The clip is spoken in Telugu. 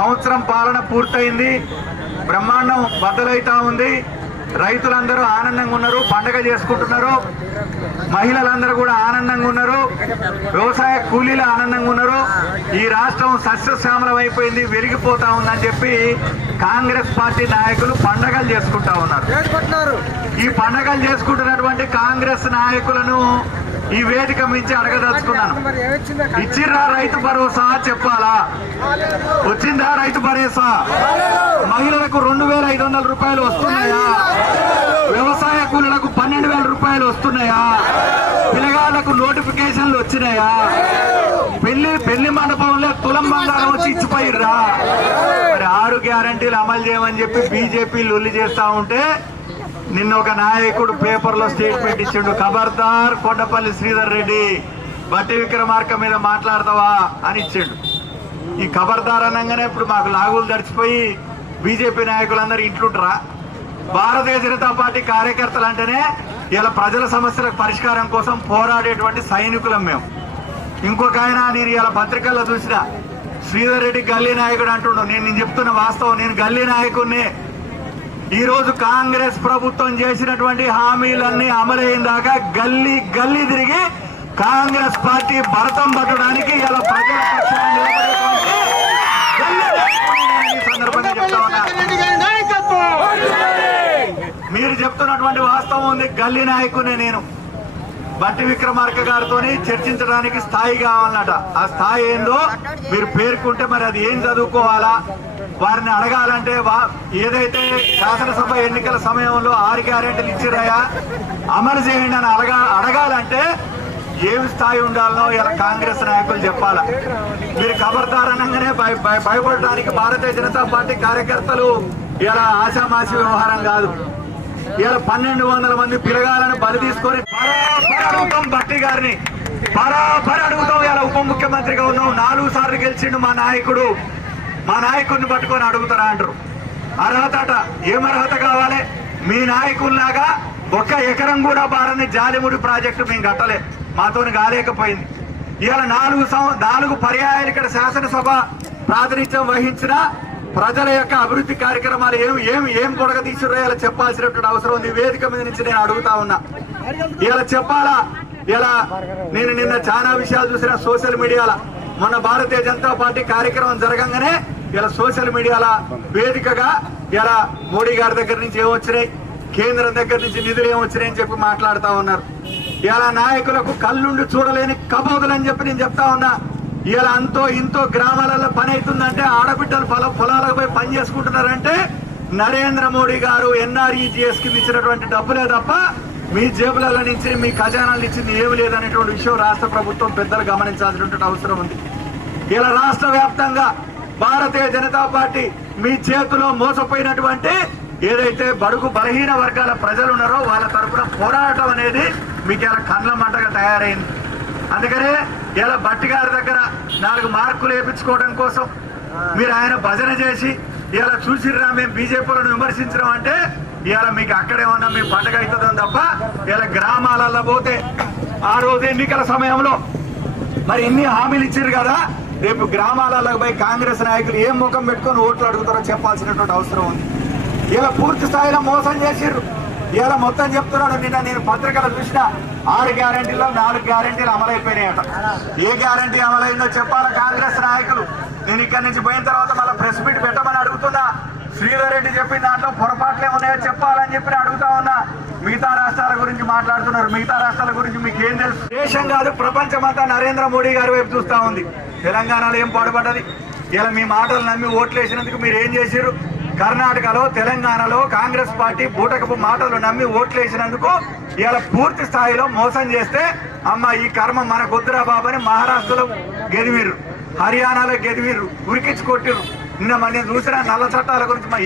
సంవత్సరం పాలన పూర్తయింది. బ్రహ్మాండం బద్దలైతా ఉంది. రైతులందరూ ఆనందంగా ఉన్నారు పండగ చేసుకుంటున్నారు. మహిళలందరూ కూడా ఆనందంగా ఉన్నారు. వ్యవసాయ కూలీలు ఆనందంగా ఉన్నారు. ఈ రాష్ట్రం సస్యశ్యామలం అయిపోయింది వెలిగిపోతా ఉందని చెప్పి కాంగ్రెస్ పార్టీ నాయకులు పండగలు చేసుకుంటా ఉన్నారు. ఈ పండగలు చేసుకుంటున్నటువంటి కాంగ్రెస్ నాయకులను ఈ వేదిక మించి అడగదలుచుకున్నాను. ఇచ్చిర్రా రైతు భరోసా చెప్పాలా? వచ్చిందా రైతు భరోసా? మహిళలకు రెండు వేల ఐదు వందల రూపాయలు వస్తున్నాయా? వ్యవసాయ కూలీలకు పన్నెండు వేల రూపాయలు వస్తున్నాయా? పిల్లగాళ్ళకు నోటిఫికేషన్లు వచ్చినాయా? పెళ్ళి పెళ్ళి మండపంలో తులం బంగారం వచ్చి ఇచ్చిపోయిర్రా. మరి ఆరు గ్యారంటీలు అమలు చేయమని చెప్పి బీజేపీ లొల్లి చేస్తా ఉంటే నిన్న ఒక నాయకుడు పేపర్లో స్టేట్మెంట్ ఇచ్చిండు ఖబర్దార్ కొండపల్లి శ్రీధర్ రెడ్డి బట్టి విక్రమార్క మీద మాట్లాడతావా? అని ఇచ్చిండు. ఈ ఖబర్దార్ అనగానే ఇప్పుడు మాకు లాగులు దడిచిపోయి బీజేపీ నాయకులందరూ ఇంట్లుంటారా భారతీయ జనతా పార్టీ కార్యకర్తలు అంటేనే ఇలా ప్రజల సమస్యలకు పరిష్కారం కోసం పోరాడేటువంటి సైనికులం మేము. ఇంకొక ఆయన నేను ఇలా పత్రికల్లో చూసిన శ్రీధర్ రెడ్డి గల్లీ నాయకుడు అంటుండు. నేను నేను చెప్తున్న వాస్తవం నేను గల్లీ నాయకుడిని ఈ రోజు కాంగ్రెస్ ప్రభుత్వం చేసినటువంటి హామీలన్నీ అమలైన దాకా గల్లీ గల్లీ తిరిగి కాంగ్రెస్ పార్టీ భరతం పట్టడానికి ఇలా ప్రజల మీరు చెప్తున్నటువంటి వాస్తవం ఉంది గల్లీ నాయకునే నేను. బట్టి విక్రమార్క గారితోని చర్చించడానికి స్థాయి కావాలన్నట. ఆ స్థాయి ఏందో మీరు పేర్కొంటే మరి అది ఏం చదువుకోవాలా? వారిని అడగాలంటే వా- ఏదైతే శాసనసభ ఎన్నికల సమయంలో ఆరు గ్యారెంటీలు ఇచ్చిరాయా అమలు చేయండి అని అడగా అడగాలంటే ఏమి స్థాయి ఉండాలనో ఇలా కాంగ్రెస్ నాయకులు చెప్పాలా. మీరు ఖబర్దార్ అనగానే భయ- భయపడడానికి భారతీయ జనతా పార్టీ కార్యకర్తలు ఇలా ఆశామాసి వ్యవహారం కాదు. ఇలా పన్నెండు వందల మంది పిల్లగాలను బలి తీసుకొని అడుగుతాం భక్తి గారిని. బరాబర్ అడుగుతాం ఇలా ఉప ముఖ్యమంత్రిగా ఉన్నాం. నాలుగు సార్లు గెలిచిండు మా నాయకుడు. మా నాయకుడిని పట్టుకొని అడుగుతారా అంటారు. అర్హత అట ఏం అర్హత కావాలి? మీ నాయకుల్లాగా ఒక్క ఎకరం కూడా బారని జాలిముడి ప్రాజెక్టు మేము కట్టలే. మాతోని కాలేకపోయింది. ఇవాళ నాలుగు సం- నాలుగు పర్యాయాలు ఇక్కడ శాసనసభ ప్రాతినిధ్యం వహించిన ప్రజల యొక్క అభివృద్ధి కార్యక్రమాలు ఏం ఏం ఏం కొడగ తీసుకురాయాలో చెప్పాల్సినటువంటి అవసరం ఉంది. వేదిక మీద నుంచి నేను అడుగుతా ఉన్నా. ఇలా చెప్పాలా? ఇలా నేను నిన్న చాలా విషయాలు చూసిన సోషల్ మీడియాలో. మొన్న భారతీయ జనతా పార్టీ కార్యక్రమం జరగంగానే ఇలా సోషల్ మీడియాలో వేదికగా ఇలా మోడీ గారి దగ్గర నుంచి ఏమొచ్చినాయి కేంద్రం దగ్గర నుంచి నిధులు ఏమొచ్చినాయని చెప్పి మాట్లాడుతూ ఉన్నారు. ఇలా నాయకులకు కళ్ళుండి చూడలేని కబోదులని చెప్పి నేను చెప్తా ఉన్నా. ఇలా అంతో ఇంతో గ్రామాలలో పని అవుతుందంటే ఆడబిడ్డలు పొల పొలాలకు పోయి పని చేసుకుంటున్నారంటే నరేంద్ర మోడీ గారు ఎన్ఆర్ఈజిఎస్ కింద ఇచ్చినటువంటి డబ్బులే తప్ప మీ జేబులలో నుంచి మీ ఖజానాలు ఇచ్చింది ఏమి లేదనేటువంటి విషయం రాష్ట్ర ప్రభుత్వం పెద్దలు గమనించాల్సినటువంటి అవసరం ఉంది. ఇలా రాష్ట్ర వ్యాప్తంగా భారతీయ జనతా పార్టీ మీ చేతిలో మోసపోయినటువంటి ఏదైతే బడుగు బలహీన వర్గాల ప్రజలు ఉన్నారో వాళ్ళ తరపున పోరాటం అనేది మీకు ఇలా కండ్ల మంటగా తయారైంది. అందుకనే ఇలా బట్టి గారి దగ్గర నాలుగు మార్కులు వేయించుకోవడం కోసం మీరు ఆయన భజన చేసి ఇలా చూసిర్రా మేము బీజేపీలను విమర్శించడం అంటే ఇలా మీకు అక్కడేమన్నా మీ పండగ అవుతుందని తప్ప ఇలా గ్రామాలలో పోతే ఆ రోజు ఎన్నికల సమయంలో మరి ఇన్ని హామీలు ఇచ్చారు కదా రేపు గ్రామాలలో పోయి కాంగ్రెస్ నాయకులు ఏం ముఖం పెట్టుకొని ఓట్లు అడుగుతారో చెప్పాల్సినటువంటి అవసరం ఉంది. ఇలా పూర్తి స్థాయిలో మోసం చేసిర్రు. ఇలా మొత్తం చెప్తున్నాడు నిన్న నేను పత్రికలు చూసిన ఆరు గ్యారంటీలో నాలుగు గ్యారంటీలు అమలైపోయినాయట. ఏ గ్యారంటీ అమలైందో చెప్పాలా కాంగ్రెస్ నాయకులు? నేను ఇక్కడి నుంచి పోయిన తర్వాత మళ్ళీ ప్రెస్ మీట్ పెట్టమని అడుగుతున్నా. శ్రీధర్ రెడ్డి చెప్పిన దాంట్లో పొరపాట్లు ఉన్నాయో చెప్పాలని చెప్పి అడుగుతా ఉన్నా. మిగతా రాష్ట్రాల గురించి మాట్లాడుతున్నారు. మిగతా రాష్ట్రాల గురించి మీకు ఏం తెలుసు? దేశం కాదు ప్రపంచమంతా నరేంద్ర మోడీ గారి వైపు చూస్తా ఉంది. తెలంగాణలో ఏం పాడుపడ్డది? ఇలా మీ మాటలు నమ్మి ఓట్లు వేసినందుకు మీరు ఏం చేశారు కర్ణాటకలో తెలంగాణలో కాంగ్రెస్ పార్టీ బూటకపు మాటలు నమ్మి ఓట్లేసినందుకు ఇలా పూర్తి స్థాయిలో మోసం చేస్తే అమ్మ ఈ కర్మ మన కొద్దురా బాబని మహారాష్ట్రలో గెదివిర్రు. హర్యానాలో గెదివిర్రు. ఉరికించి కొట్టిర్రు. నిన్న మన నేను చూసిన నల్ల చట్టాల గురించి